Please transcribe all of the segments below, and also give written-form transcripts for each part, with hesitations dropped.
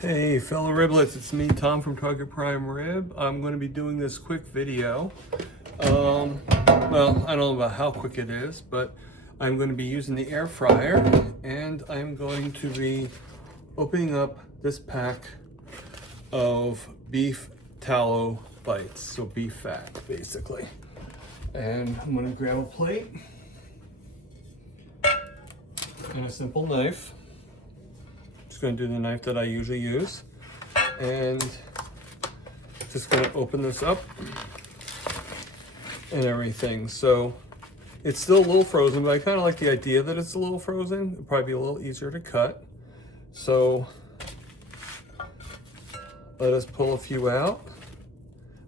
Hey fellow riblets, it's me Tom from Target Prime Rib. I'm going to be doing this quick video. Well, I don't know about how quick it is, but I'm going to be using the air fryer and I'm going to be opening up this pack of beef tallow bites, so beef fat basically. And I'm going to grab a plate and a simple knife. Going to do the knife that I usually use and just going to open this up and everything. So it's still a little frozen, but I kind of like the idea that it's a little frozen. It'll probably be a little easier to cut. So let us pull a few out.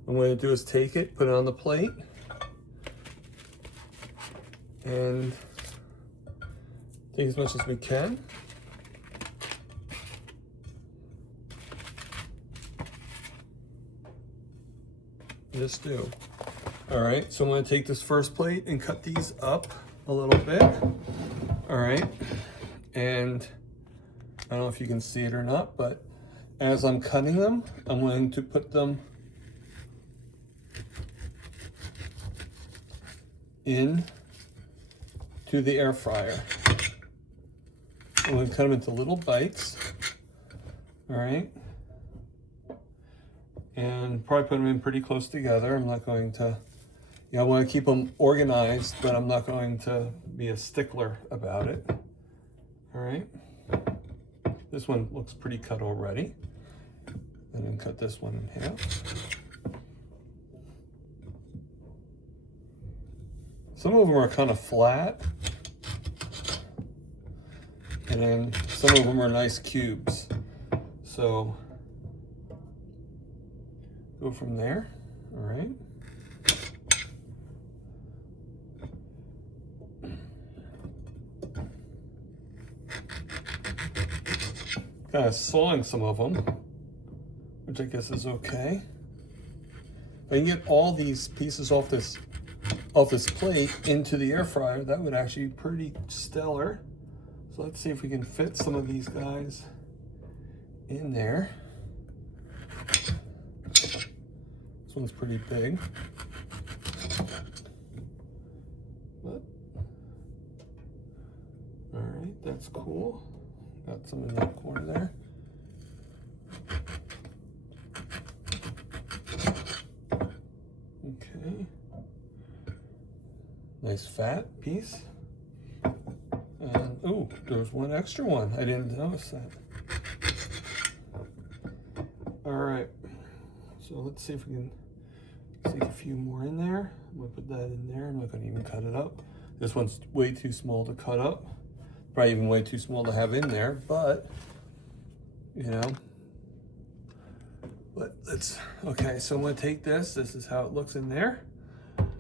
What I'm going to do is take it, put it on the plate, and take as much as we can. Just do. All right, so I'm going to take this first plate and cut these up a little bit. All right, and I don't know if you can see it or not, but as I'm cutting them, I'm going to put them in to the air fryer. I'm going to cut them into little bites. All right. And probably put them in pretty close together. I'm not going to, I want to keep them organized, but I'm not going to be a stickler about it. All right. This one looks pretty cut already. And then cut this one in half. Some of them are kind of flat. And then some of them are nice cubes. So go from there, all right. Kind of sawing some of them, which I guess is okay. If I can get all these pieces off this plate into the air fryer, that would actually be pretty stellar. So let's see if we can fit some of these guys in there. This one's pretty big. But, all right, that's cool. Got some in that corner there. Okay. Nice fat piece. And, oh, there was one extra one. I didn't notice that. All right. So let's see if we can stick a few more in there. I'm gonna put that in there. I'm not gonna even cut it up. This one's way too small to cut up. Probably even way too small to have in there, but you know. But okay, so I'm gonna take this. This is how it looks in there.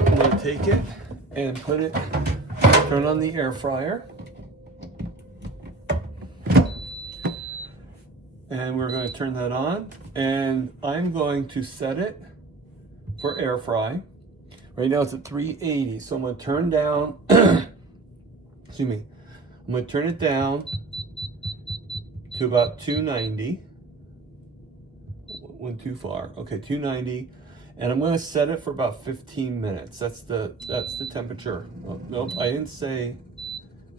I'm gonna take it and turn on the air fryer. And we're going to turn that on, and I'm going to set it for air fry. Right now it's at 380, so I'm going to turn down, excuse me, I'm going to turn it down to about 290. Went too far. Okay, 290, and I'm going to set it for about 15 minutes. That's the temperature. Oh, nope, I didn't say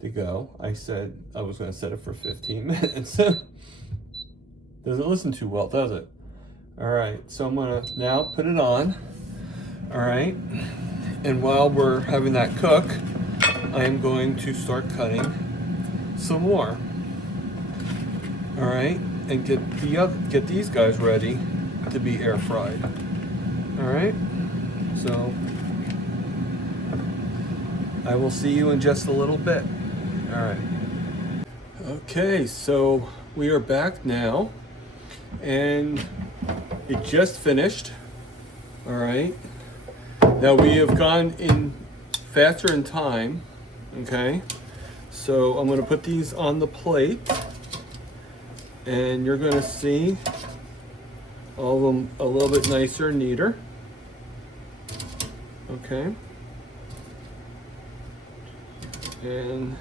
to go. I said I was going to set it for 15 minutes. Doesn't listen too well, does it? All right, so I'm gonna now put it on. All right, and while we're having that cook, I am going to start cutting some more. All right, and get these guys ready to be air fried. All right, so I will see you in just a little bit. All right. Okay, so we are back now. And it just finished. All right. Now we have gone in faster in time. Okay. So I'm going to put these on the plate, and you're going to see all of them a little bit nicer and neater. Okay. And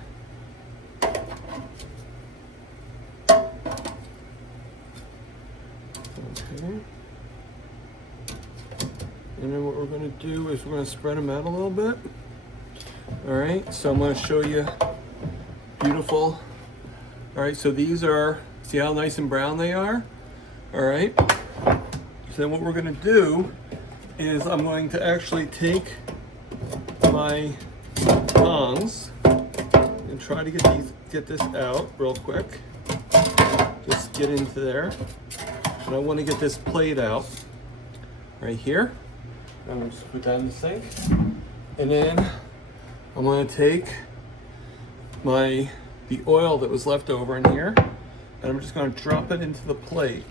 Okay. And then what we're going to do is we're going to spread them out a little bit. All right, so I'm going to show you beautiful. All right, so these are, see how nice and brown they are? All right, so then what we're going to do is I'm going to actually take my tongs and try to get this out real quick. Just get into there. And I want to get this plate out right here. I'm going to just put that in the sink. And then I'm going to take the oil that was left over in here, and I'm just going to drop it into the plate.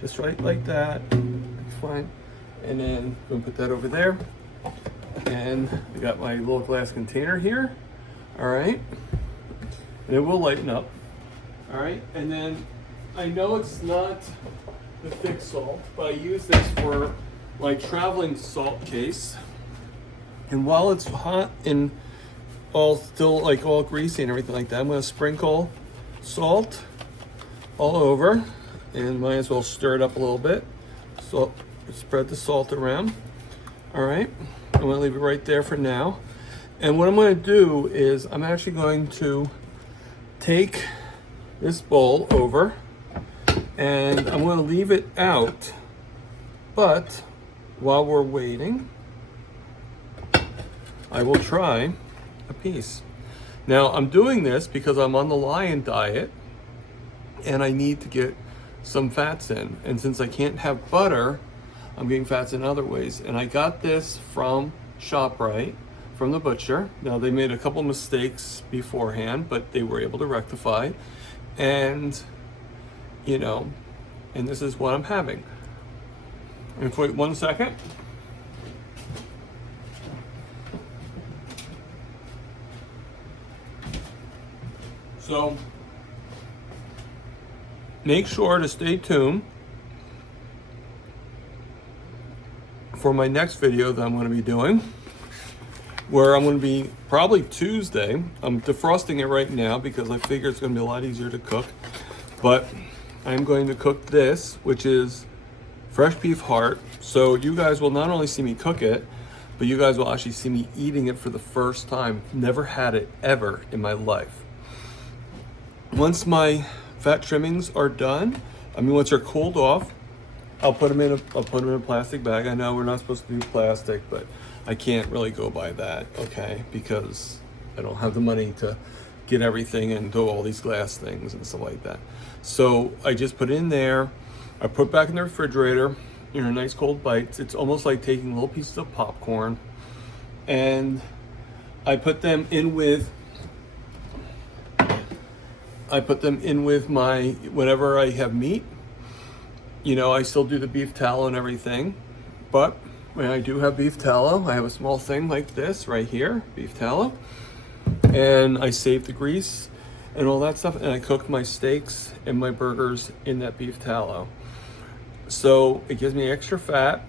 Just right like that. Fine. And then I'm going to put that over there. And I got my little glass container here. All right. And it will lighten up. All right. And then I know it's not the thick salt, but I use this for my traveling salt case. And while it's hot and all greasy and everything like that, I'm going to sprinkle salt all over, and might as well stir it up a little bit. So spread the salt around. All right, I'm going to leave it right there for now. And what I'm going to do is I'm actually going to take this bowl over, and I'm going to leave it out. But while we're waiting, I will try a piece. Now I'm doing this because I'm on the lion diet and I need to get some fats in. And since I can't have butter, I'm getting fats in other ways. And I got this from ShopRite, from the butcher. Now they made a couple mistakes beforehand, but they were able to rectify. And, you know, and this is what I'm having. And wait 1 second. So make sure to stay tuned for my next video that I'm going to be doing, where I'm going to be probably Tuesday. I'm defrosting it right now because I figure it's going to be a lot easier to cook. But I'm going to cook this, which is fresh beef heart. So you guys will not only see me cook it, but you guys will actually see me eating it for the first time. Never had it ever in my life. Once my fat trimmings are done, once they're cooled off, I'll put them in a plastic bag. I know we're not supposed to do plastic, but I can't really go by that, okay? Because I don't have the money to get everything and do all these glass things and stuff like that. So I just put it in there. I put it back in the refrigerator in a nice cold bites. It's almost like taking little pieces of popcorn, and I put them in with my, whenever I have meat. You know, I still do the beef tallow and everything, but when I do have beef tallow, I have a small thing like this right here, beef tallow, and I save the grease and all that stuff, and I cook my steaks and my burgers in that beef tallow. So it gives me extra fat,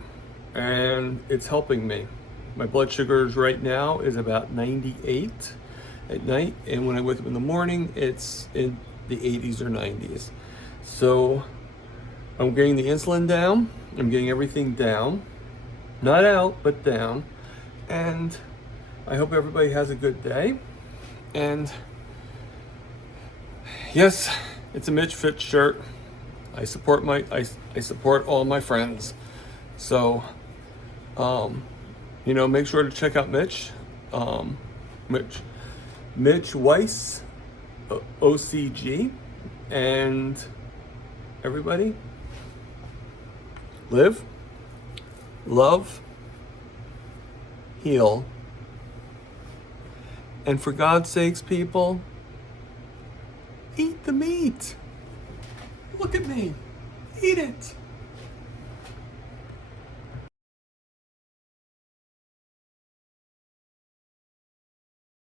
and it's helping me. My blood sugars right now is about 98 at night, and when I wake up in the morning, it's in the 80s or 90s. So I'm getting the insulin down, I'm getting everything down, not out, but down. And I hope everybody has a good day. And yes, it's a Mitch Fit shirt. I support I support all my friends. So, you know, make sure to check out Mitch Weiss, OCG, and everybody, live, love, heal, and for God's sakes, people, eat the meat. Look at me, eat it.